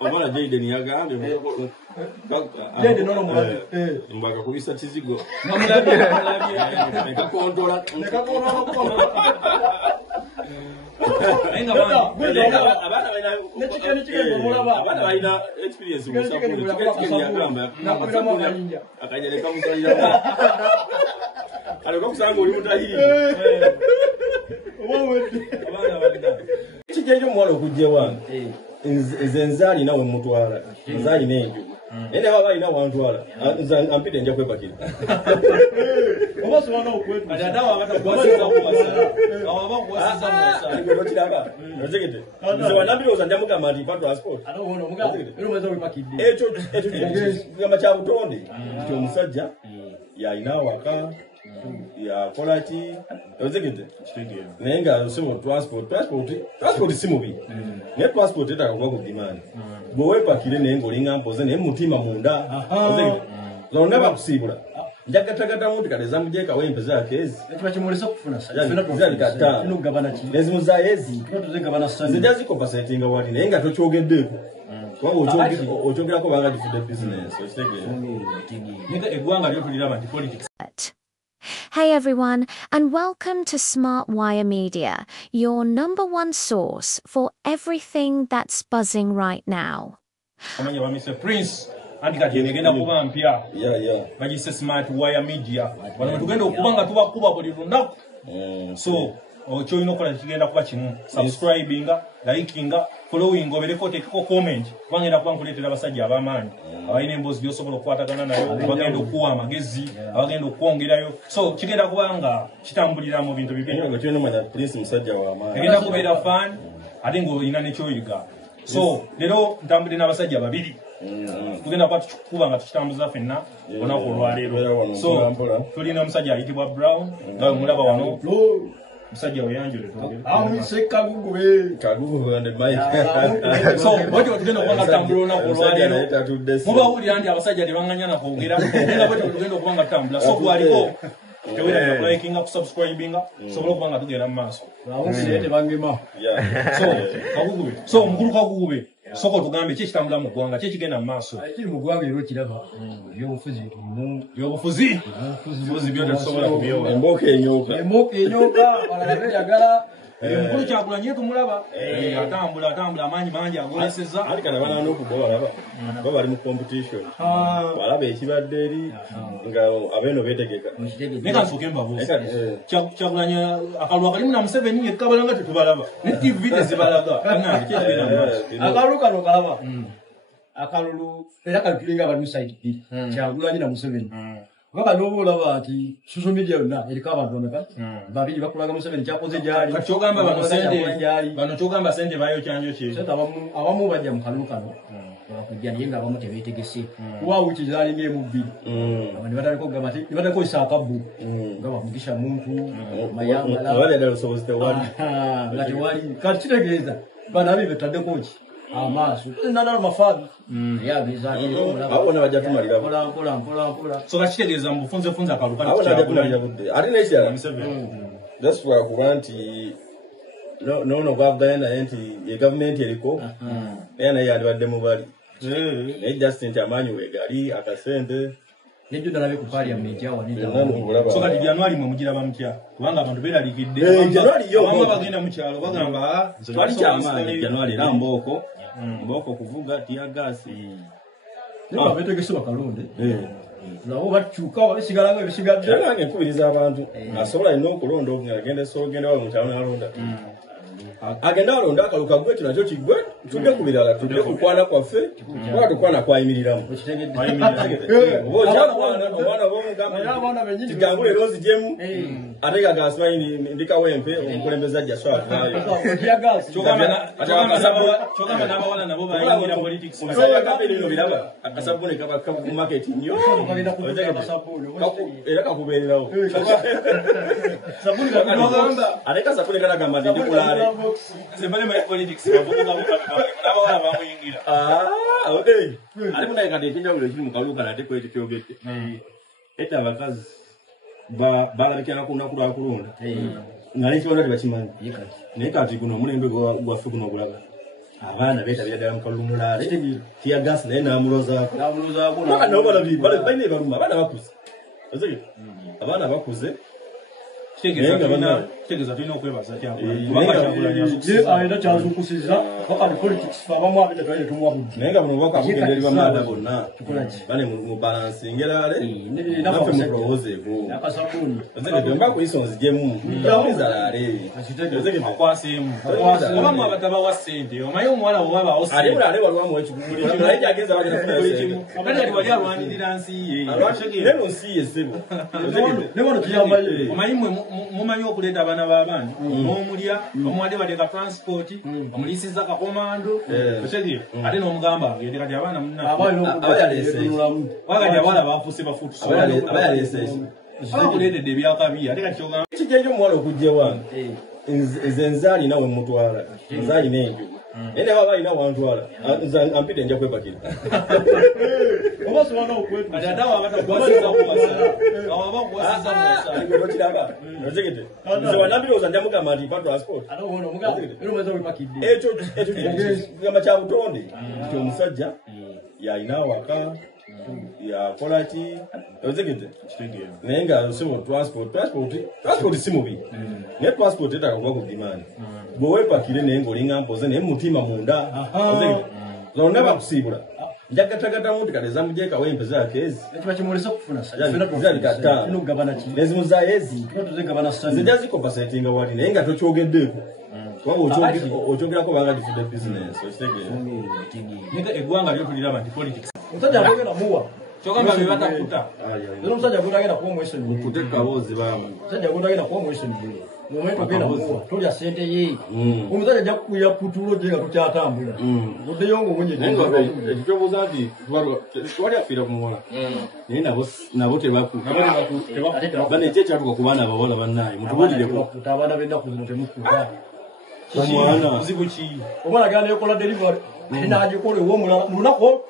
Obala Jaden yagambe Jaden nono mulati mbaka kubisa tizigo nekakondola abana balina experience musakulu tiketi yagamba akajeleka musalira alikuwa kusanga uli mutahiri abana balina kijejo mwalo kujewa nzenzali nawe mutwala nzali nenjo ene baba ina wantwala ampite nja kwepakira obaso wana okwetu adadawa abatakwasiza kubasala awaba kuwasiza musala ngero kiraba nzegete nze wanambiro uzanja mugamba ndi pa transport anaona mugamba ero mwezo kwepakide echo ngamba cha butonde nti omusajja ya ina waka ya quality nzegete nenga simo transport simubi ne passport etakagwa ku demand gowe pakire nengo linga mpoze ne mutima munda nzegete zonna bakusibula njakatagata muti kaleza mujeka wempeza akezi ekibachimulisa kufuna sasa kata nugabana ki lezimu za yezi tuzigabana sasa zijazi compensating wati nenga tochogeddeko wabo ochogerako banga difude business nika egwanga lyo tulira abantu politics. Hey everyone, and welcome to Smartwire Media, your #1 source for everything that's buzzing right now. Amanya wa Mr. Prince andika jenegenda kuba mpya bagise Smartwire Media bano tugenda okubanga tubakuba buli lunaku so ocho inokola kigenda kuba kimu subscribinga likinga following obereko tekiko comment bangenda kwankuletera basajja abamanyi abayine embozi byosobola okwatagana nayo bagenda okuwa amagezi abagenda okwongerayo so kigenda kubanga kitambulira mu bintu bibiri ngo tino manya Prince musajja wa amaanyi kigenda kubeera fan ate ngo ina nekyoyiga so lero ntambulire n'abasajja babiri tugenda kwa tukuba nga tukitambuza fenna onako olwaleero so tulina omusajja ayitibwa Brown nga mulaba wano musajja oyanjule kagugu and Mike so bote tugenda kubanga tambula onako olwaleero muba wulira nti abasajja tebanganyana kwogera nga bote tugenda kubanga tambula so kwaliko tewera likinga kusubscribinga sobola kubanga tugenda mu maaso so kagugube so mukulu kagugube soko tugambe kitambula mu gwanga kigenda mu maaso kiri mu gwanga ero kiraba yobufuzi byote tusobola kubiyoba emboka enyoka balagala mukulu kyakulanye tumulaba atambula amanyi mangi agoleseza ati kana bana n'okubola baba bali mu competition balaba ekibadde eri nga abeno betegeka neka nsoke mbabuuza kyakulanye akalwa kalimu na Museveni yekka balanga tetubalaba ne TV tezibalaga akalulu kano kalaba akalulu era kalitulinga abantu side B kyakulanye na Museveni baba n'obolaba ati social media yonna eriko abantu bameka babiri bakulaga Museveni kyakoze gyali kyogamba bano kyogamba sente bayo kyanjo ki sente abamu bajja mu kalulu kano bakujja naye nga abamu tebeetegese kuba wiki zalinga emu-bbiri abantu bataliko kugamba ti bataliko isaakabu nga bamugisha muntu mayangala nga tewali kati kitegeeza bana abi betaddeko ki amaaso nandala mafaabi abona bajja tumalira mpola so kakitegeeza mu bufunze akalukana abona bajja tumalira budde ate n'ekirala that's why kuba nti no gwavuganya naye nti ye gavumenti eriko era naye yandibadde mu bali naye Justin amaanyi wegali akasente nejo dalabe ku parliament yawa so kati January mwe mugiraba mutya kubanga abantu beralikidde January yo bagenda mu kyalo bagamba twali kyamaanyi January era mboko kuvuga tia gasi niba betegese bakalonde nabo bachuka wabisigala nga bisigadde nange nkubiriza abantu asobola ino okulonda ngagende sogenda wa mutano alonda agenda alonda akaluka gwe kino kyo kigwe tudde ku birala tudde kukwana kwaffe kwa tukwana kwayimiriramu obwana benyini tigambule rozi jemu ate gagasmanyi ndika wempe omukulembeza ajja swala nayo kyogamba n'abawala nabo bayingira politics no biraba akasabune kaba ku market nyo era kakubeererawo sabuni kabagamba aleka sabune kana gamba ndi kulale sebale my politics bavuga n'abawala bamuyingira okay ali munaye kati ekinjawulo kiri mu kaluka nate kweti kyogedde eta abakazi balabikira ku lunaku lwakulonda nali kiwanda tebakimanyi naye kati guno omulembe gwaffe guno ogulaga abana betabira ddala mu kalumulaale tear gas naye n'amulozaako namulozaako nabo balina ebaluma abaana bakuze ozege abaana bakuze kitegeeza tulina okwebaza ayina kyazukusiza wakati politics abamu abene twalire tumuwa budde naye nga buno bubaka bugenderi bamaada bonna bane mu balansinge laale naffe mutulowoozeeko mba kuyisa onzijemu awuliza laale akwaseemu abamu abatabawa ssente omanyi omuwala bwebabaawo ate mulaale waliwo amuwa ekiguguli kino naye gyageza akati wali alwanirira nsi ye neno nsi ye ssebo nebano tuyambaye omanyi mumanyi okuleeta abaana b'abaana n'omulya omuwadde bateeka transport omulisiza kakomando otegere ate n'omugamba agende kati abaana munnawakati abawala bafuuse bafutusa abakuleetedde ebyakabi ate kati kyogamba kigenja omuwala okujja wange nze nzaalina we mutwala nzaalina enjugu naye naba balina wantwala ampite nja kwepakira oba sobola okwetula kati ate abo abatakwasiza kuwasa abo abakuwasiza muwasa okiraba ozegete nze wanambirowooza njamugamba nti mpa transport ekyo kigamba kya butonde nti omusajja yalina awaka yakola ki ozegete naye nga sobola transport si mubi naye transport etaka kuba ku dimandi bwewepakire naye ngaolinga mpoze naye mutima munda ozegete zonna bakusiibula njagatagatamu nti kati zamujeka wempe zakeezi nezimu zaezi zijja zikompasatinga wali naye nga tokyogeddeeko kubanga okyogerako banga gifudde bizinesi okitegeera eggwanga lyo tuliraba nti politics omusajja agenda muwa kyogamba be batakuta era omusajja agenda kuwa omwesonyiwe mukute kaboozi baamu omusajja agenda kuwa omwesonyiwe nomwete ogenda muwa tolya ssente ye omusajja ajja kukuya kutulo gye nga tukyatambula oddeyo ngaekikyobuuza nti twali afiira ku muwala naye nabo tebakubane ekyo ekyatuka ku baana abawala bannaaye mutubuulireko abaana b'ennaku zino temukuba omwana kuzibu ki omwana agenda yekola delivery ate n'agikola ew'omulala mu lunaku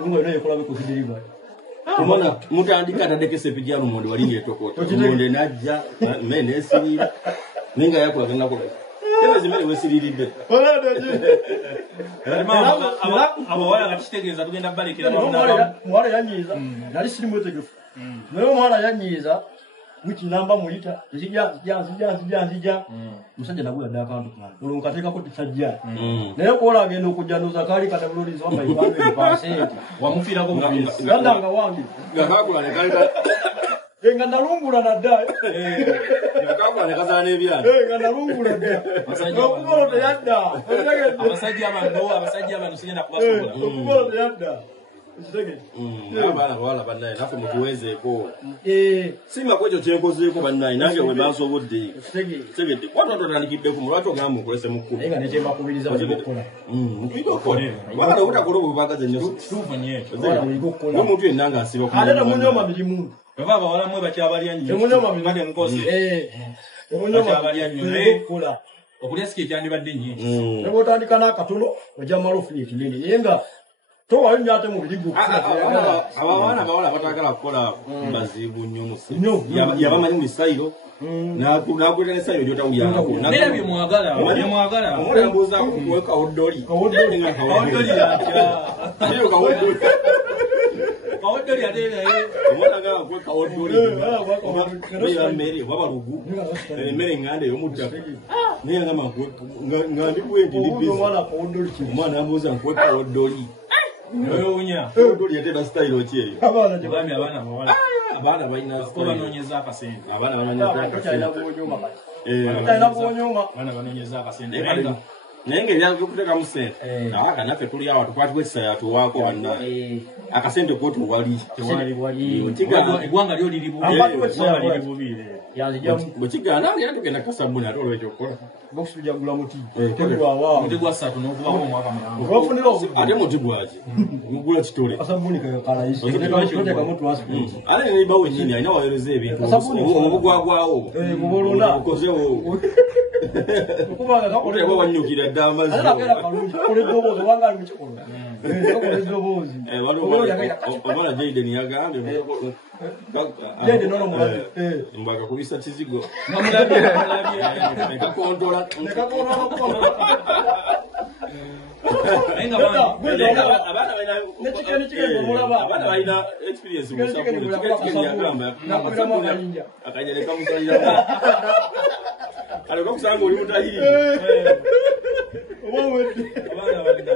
lumu alina yekola bikozi delivery omwana mutandika ataddeko esepijja lumonde walinga etokota lumonde najja mmene esiriira naye nga yakulagana kola ebezimere wesiriiridde abawala nga kitegeeza tugenda balekera muwala yanyiiza nali siri mwetegefu naye omuwala yanyiiza wiki namba muyita nzija musajja nagula dde akantu kange olwo nkateekako tisajja naye kuola agenda okujja ndoza kaali katabuloliza wamba ipasenti wamufiirako gandanga wange nga nalungula nadda nga nalungula dda okugolo teyadda abasajja bano sigenda kubasobola okugolo teyadda abaana bawala bannaye naffe mutuwezeeko simako ekyo kyenkozeeko bannaye nange we bansobodde segedde kwata totandikiddeku mulwaki ogamba okolese mukkulu wakati obutakola obubagaza ennyo omuntu yenna nga asiba ate temunyoma mirimu bava abawala mwe bakyabalya nnyo temunyoma nkozi bakyabalya nnyo naye okulya siki ekyandibadde nyingi ne bwotandika n'akatono ojja mala ofuna ekinene naye nga towayo nnyo ate mu birigo abaana bawala batagala kukola bazibu nnyo musi yabamanyi mu isayiro nakuleta nesayiro gyotawulyanako naye byemwagala omulambuuza kuwekawo ddoli kawodoli ate naye omwana agala kuwekawo ddoli mmere oba balugu emmere enganda ey'omuttaka naye ngamba nga ndikuwe nti ndi bizi omwana ambuuza nkuwekawo ddoli oyowunya ddoli yatera sitayiro ki eyo bambi abaana bawala abaana balina banoonyeza akasente abaana banoonyeza akasente naye ngaebyakuteekamu sente awaka naffe tuli awo tukwatibwa ekisa yatuwaako bannaye akasente ko tewali eggwanga lyo liri bubi bwekigaana era tugenda kasabuni ate olwekyo okukola bokutujagula muti muti gwa ssatu n'okubaako omwaka munamu ate muti gwaki gugula kitole ate neiba wenyini alina wawereza ebintu obugwagwawo bukozewo oteba wanyukira dde amazzi omwana jaiden yagambye mbakakubisa kizigo nayenga abana balina experience mu sabuni tiketi yagamba akajeleka musalira alikuwa kusanga uli mutahiri abana balina